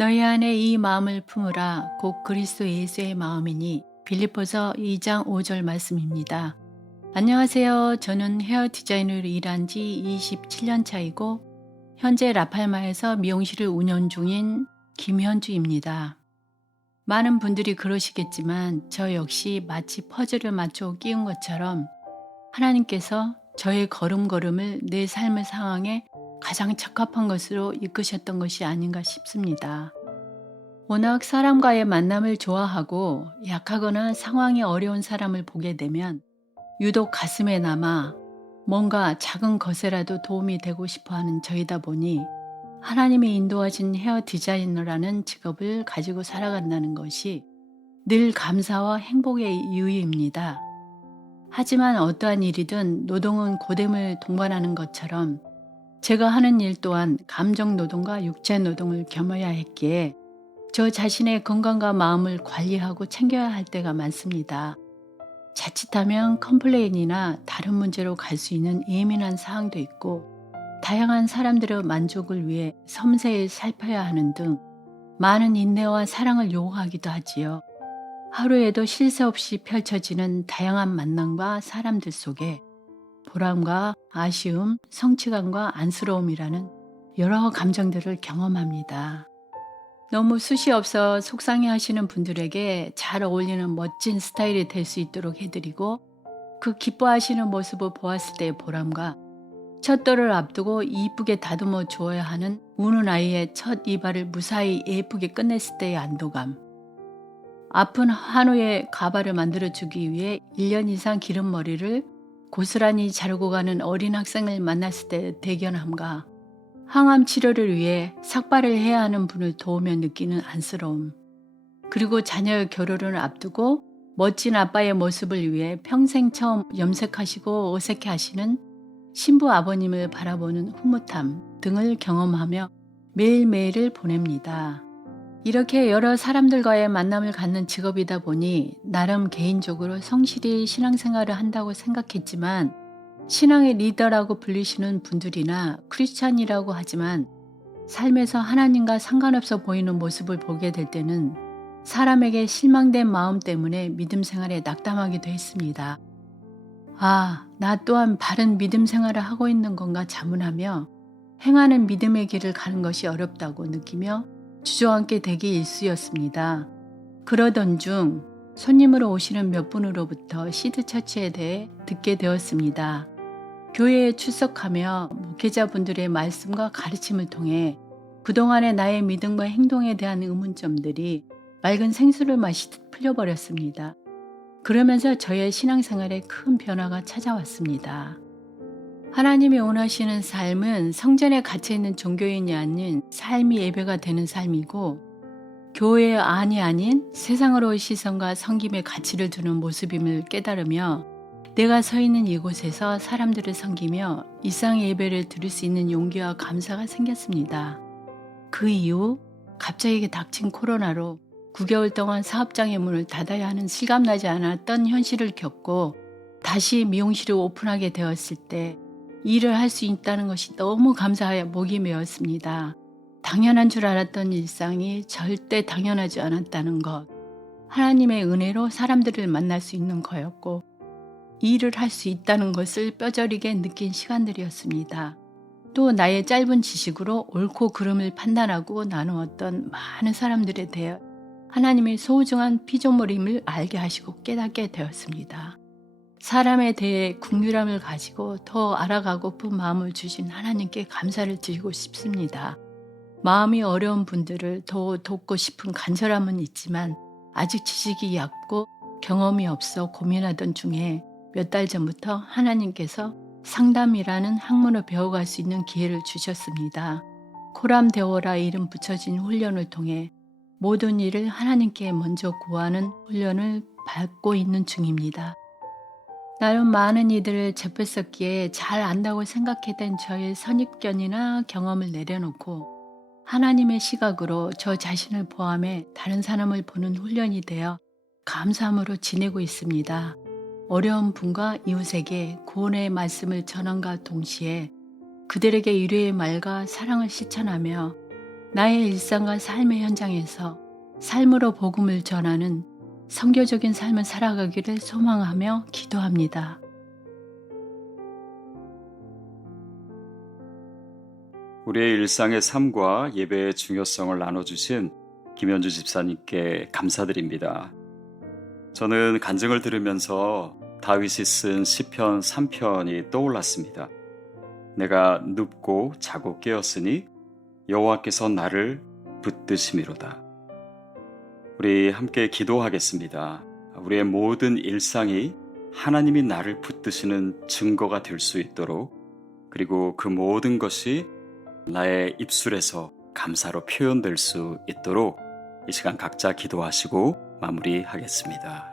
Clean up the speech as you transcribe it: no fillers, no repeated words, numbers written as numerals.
너희 안에 이 마음을 품으라 곧 그리스도 예수의 마음이니 빌립보서 2장 5절 말씀입니다. 안녕하세요. 저는 헤어 디자이너로 일한 지 27년 차이고 현재 라팔마에서 미용실을 운영 중인 김현주입니다. 많은 분들이 그러시겠지만 저 역시 마치 퍼즐을 맞춰 끼운 것처럼 하나님께서 저의 걸음걸음을 내 삶의 상황에 가장 적합한 것으로 이끄셨던 것이 아닌가 싶습니다. 워낙 사람과의 만남을 좋아하고 약하거나 상황이 어려운 사람을 보게 되면 유독 가슴에 남아 뭔가 작은 것에라도 도움이 되고 싶어하는 저이다 보니 하나님이 인도하신 헤어 디자이너라는 직업을 가지고 살아간다는 것이 늘 감사와 행복의 이유입니다. 하지만 어떠한 일이든 노동은 고됨을 동반하는 것처럼 제가 하는 일 또한 감정 노동과 육체 노동을 겸해야 했기에 저 자신의 건강과 마음을 관리하고 챙겨야 할 때가 많습니다. 자칫하면 컴플레인이나 다른 문제로 갈 수 있는 예민한 사항도 있고 다양한 사람들의 만족을 위해 섬세히 살펴야 하는 등 많은 인내와 사랑을 요구하기도 하지요. 하루에도 쉴 새 없이 펼쳐지는 다양한 만남과 사람들 속에 보람과 아쉬움, 성취감과 안쓰러움이라는 여러 감정들을 경험합니다. 너무 숱이 없어 속상해 하시는 분들에게 잘 어울리는 멋진 스타일이 될 수 있도록 해드리고 그 기뻐하시는 모습을 보았을 때의 보람과 첫 돌을 앞두고 이쁘게 다듬어 주어야 하는 우는 아이의 첫 이발을 무사히 예쁘게 끝냈을 때의 안도감, 아픈 한우의 가발을 만들어주기 위해 1년 이상 기른 머리를 고스란히 자르고 가는 어린 학생을 만났을 때의 대견함과 항암 치료를 위해 삭발을 해야 하는 분을 도우며 느끼는 안쓰러움, 그리고 자녀의 결혼을 앞두고 멋진 아빠의 모습을 위해 평생 처음 염색하시고 어색해 하시는 신부 아버님을 바라보는 흐뭇함 등을 경험하며 매일매일을 보냅니다. 이렇게 여러 사람들과의 만남을 갖는 직업이다 보니 나름 개인적으로 성실히 신앙생활을 한다고 생각했지만 신앙의 리더라고 불리시는 분들이나 크리스찬이라고 하지만 삶에서 하나님과 상관없어 보이는 모습을 보게 될 때는 사람에게 실망된 마음 때문에 믿음 생활에 낙담하기도 했습니다. 나 또한 바른 믿음 생활을 하고 있는 건가 자문하며 행하는 믿음의 길을 가는 것이 어렵다고 느끼며 주저앉게 되기 일쑤였습니다. 그러던 중 손님으로 오시는 몇 분으로부터 시드처치에 대해 듣게 되었습니다. 교회에 출석하며 목회자분들의 말씀과 가르침을 통해 그동안의 나의 믿음과 행동에 대한 의문점들이 맑은 생수를 마시듯 풀려버렸습니다. 그러면서 저의 신앙생활에 큰 변화가 찾아왔습니다. 하나님이 원하시는 삶은 성전에 갇혀있는 종교인이 아닌 삶이 예배가 되는 삶이고 교회의 안이 아닌 세상으로의 시선과 섬김의 가치를 두는 모습임을 깨달으며 내가 서 있는 이곳에서 사람들을 섬기며 일상 예배를 드릴 수 있는 용기와 감사가 생겼습니다. 그 이후 갑자기 닥친 코로나로 9개월 동안 사업장의 문을 닫아야 하는 실감나지 않았던 현실을 겪고 다시 미용실을 오픈하게 되었을 때 일을 할 수 있다는 것이 너무 감사하여 목이 메었습니다. 당연한 줄 알았던 일상이 절대 당연하지 않았다는 것, 하나님의 은혜로 사람들을 만날 수 있는 거였고 일을 할 수 있다는 것을 뼈저리게 느낀 시간들이었습니다. 또 나의 짧은 지식으로 옳고 그름을 판단하고 나누었던 많은 사람들에 대해 하나님의 소중한 피조물임을 알게 하시고 깨닫게 되었습니다. 사람에 대해 긍휼함을 가지고 더 알아가고픈 마음을 주신 하나님께 감사를 드리고 싶습니다. 마음이 어려운 분들을 더 돕고 싶은 간절함은 있지만 아직 지식이 얕고 경험이 없어 고민하던 중에 몇 달 전부터 하나님께서 상담이라는 학문을 배워갈 수 있는 기회를 주셨습니다. 코람데오라 이름 붙여진 훈련을 통해 모든 일을 하나님께 먼저 구하는 훈련을 받고 있는 중입니다. 나름 많은 이들을 접했었기에 잘 안다고 생각했던 저의 선입견이나 경험을 내려놓고 하나님의 시각으로 저 자신을 포함해 다른 사람을 보는 훈련이 되어 감사함으로 지내고 있습니다. 어려운 분과 이웃에게 구원의 말씀을 전함과 동시에 그들에게 위로의 말과 사랑을 실천하며 나의 일상과 삶의 현장에서 삶으로 복음을 전하는 선교적인 삶을 살아가기를 소망하며 기도합니다. 우리의 일상의 삶과 예배의 중요성을 나눠주신 김현주 집사님께 감사드립니다. 저는 간증을 들으면서 다윗이 쓴 시편 3편이 떠올랐습니다. 내가 눕고 자고 깨었으니 여호와께서 나를 붙드심이로다. 우리 함께 기도하겠습니다. 우리의 모든 일상이 하나님이 나를 붙드시는 증거가 될 수 있도록, 그리고 그 모든 것이 나의 입술에서 감사로 표현될 수 있도록 이 시간 각자 기도하시고 마무리하겠습니다.